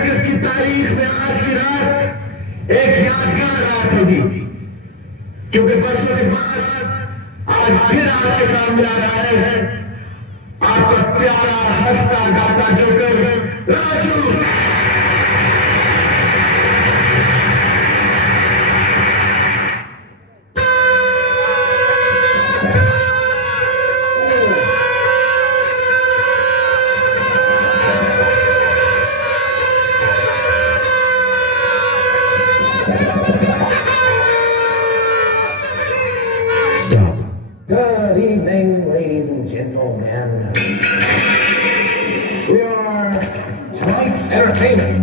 Circus की तारीख में आज की रात एक यादगार रात होगी, क्योंकि बरसों के बाद आज फिर आपके सामने आ रहा है आपका प्यारा हंसता गाता joker Raju. Good evening, ladies and gentlemen. We are tonight's entertainment.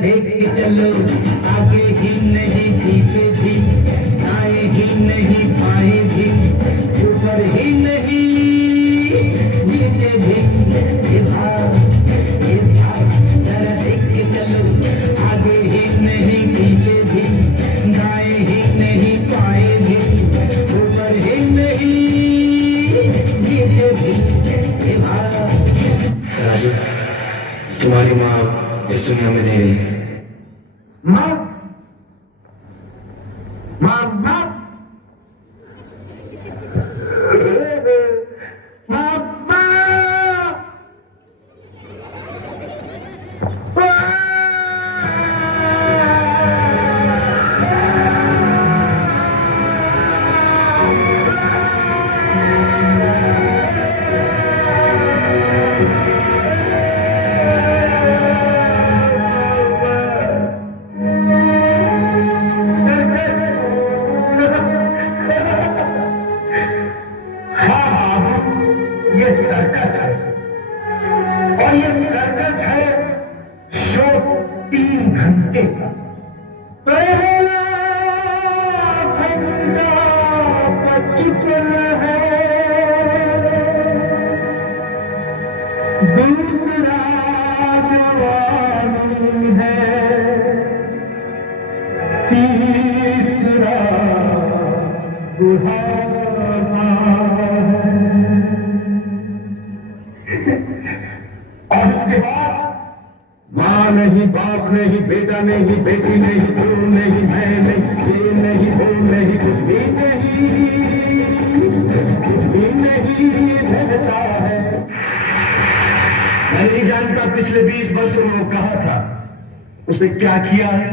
देख के चलो, आगे ही नहीं पीछे भी, दाएं ही नहीं बाएं भी, ऊपर ही नहीं नीचे भी। ये भाग जरा देख के चलो, आगे ही नहीं पीछे भी, दाएं ही नहीं बाएं भी, ऊपर ही नहीं नीचे भी। ये भाग। राजू, तुम्हारी माँ इस दुनिया में नहीं रही। माँ माँ माँ ये सर्कस है और ये सर्कस है शो 3 घंटे का। पहला घंटा बचपन है, दूसरा जवानी है, तीसरा बुढ़ापा है। और उसके बाद माँ नहीं, बाप नहीं, बेटा नहीं, बेटी नहीं, तू नहीं, मैं नहीं, ये नहीं, वो नहीं, कुछ भी नहीं रहता है। मैं नहीं जानता पिछले 20 वर्षों में वो कहा था, उसने क्या किया है,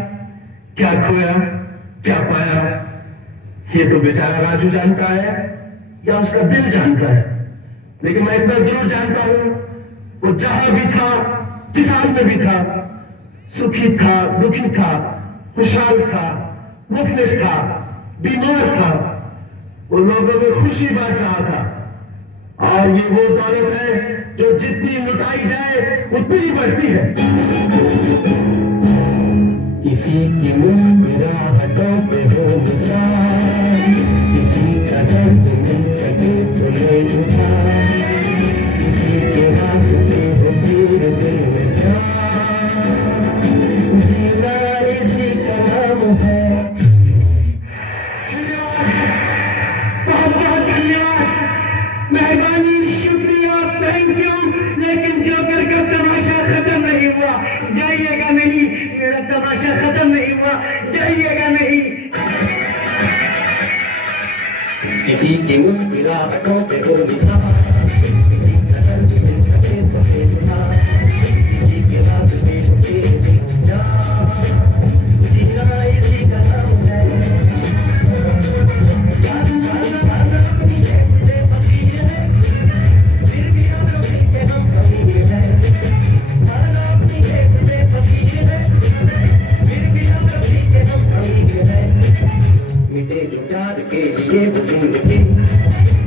क्या खोया, क्या पाया, ये तो बेचारा राजू जानता है या उसका दिल जानता है। लेकिन मैं इतना जरूर जानता हूं, वो जहां भी था, जिस हाल में भी था, सुखी था, दुखी था, खुशहाल था, मुफलिस था, बीमार था, वो लोगों में खुशी बांट रहा था। और ये वो दौलत है जो जितनी लुटाई जाए उतनी ही बढ़ती है। किसी की मुस्कुराहटों पे हो मिसाल, किसी का दर्द मिल सके तो ले उठा, किसी के रास्ते हो गिर दिल में जान, जीना इसी का नाम है। बहुत बहुत धन्यवाद। मेहरबानी, शुक्रिया, थैंक यू, लेकिन जोकर का तमाशा खत्म नहीं हुआ। जाइएगा नहीं, मेरा तमाशा खत्म नहीं हुआ, जाइएगा नहीं। किसी की मुस्कुराहटों पे हो मिला, किसी नजर से मिल सके तो भेजना, किसी के रास्ते पे दिखना, जीना इसी का नाम है। फिर भी हम लोग के हम कभी है, माना अपनी देश से फकीर है, फिर भी हम लोग के हम कभी है। मिटे जो प्यार के लिए वो जिंदगी,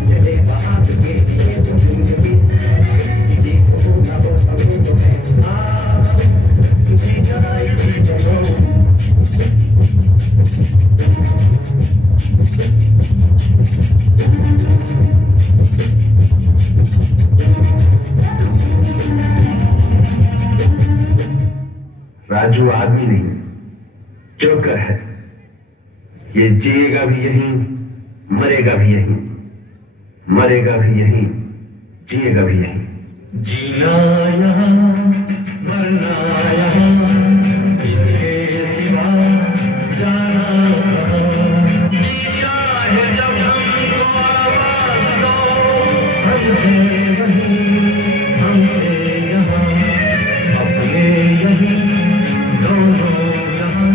चले बात के लिए वो जिंदगी, किसी को ना हो हमें तो है किसी का इसी चलो। राजू आदमी नहीं, जोकर है। ये जिएगा भी यहीं, मरेगा भी यहीं, मरेगा भी यहीं, जिएगा भी यहीं। जीना यहाँ, मरना यहाँ, इसके सिवा जाना कहाँ। जीना है जब हमको आवाज़ दो, हमसे वहीं, हमसे यहाँ, अपने यहीं, दोनों जहाँ,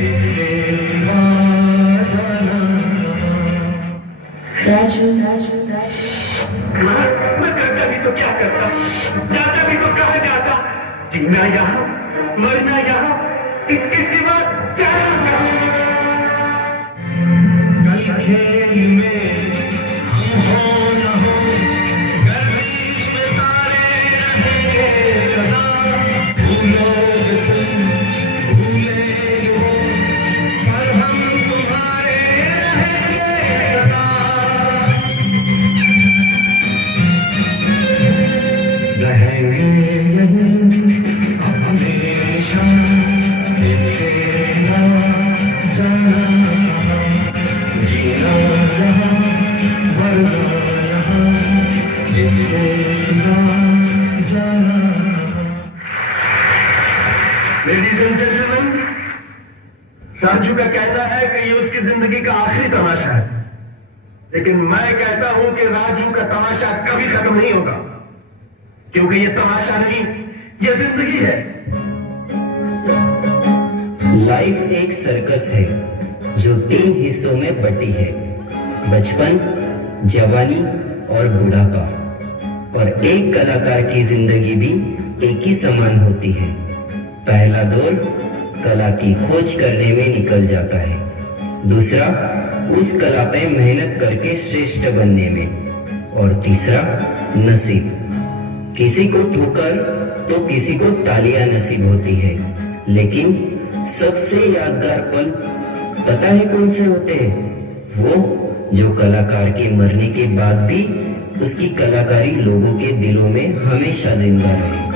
इसके सिवा जाना कहाँ। राजू मैं करता भी तो क्या करता, जाता भी तो कहाँ जाता। जीना यहाँ, मरना यहाँ, इसके सिवा जाना कहाँ। कल खेल में हम हो न हो, गर्मी में तारे रहेंगे सदा, भूलो तुम भूले हो, पर हम तुम्हारे रहेंगे सदा। रहेंगे यहीं हमेशा, इसके ना जाना कहाँ। जीना यहाँ, मरना यहाँ, इसके ना जाना कहाँ। लेडीज एंड जेंटलमैन, राजू का कहना है कि ये उसकी जिंदगी का आखिरी तमाशा है, लेकिन मैं कहता हूं कि राजू का तमाशा कभी खत्म नहीं होगा, क्योंकि ये तमाशा नहीं, ये जिंदगी है। लाइफ एक सर्कस है जो 3 हिस्सों में बटी है, बचपन, जवानी और बुढ़ापा। और एक कलाकार की जिंदगी भी एक ही समान होती है। पहला दौर कला की खोज करने में निकल जाता है, दूसरा उस कला पे मेहनत करके श्रेष्ठ बनने में, और तीसरा नसीब। किसी को ठोकर तो किसी को तालियां नसीब होती है, लेकिन सबसे यादगार पल पता है कौन से होते हैं? वो जो कलाकार के मरने के बाद भी उसकी कलाकारी लोगों के दिलों में हमेशा जिंदा रहे।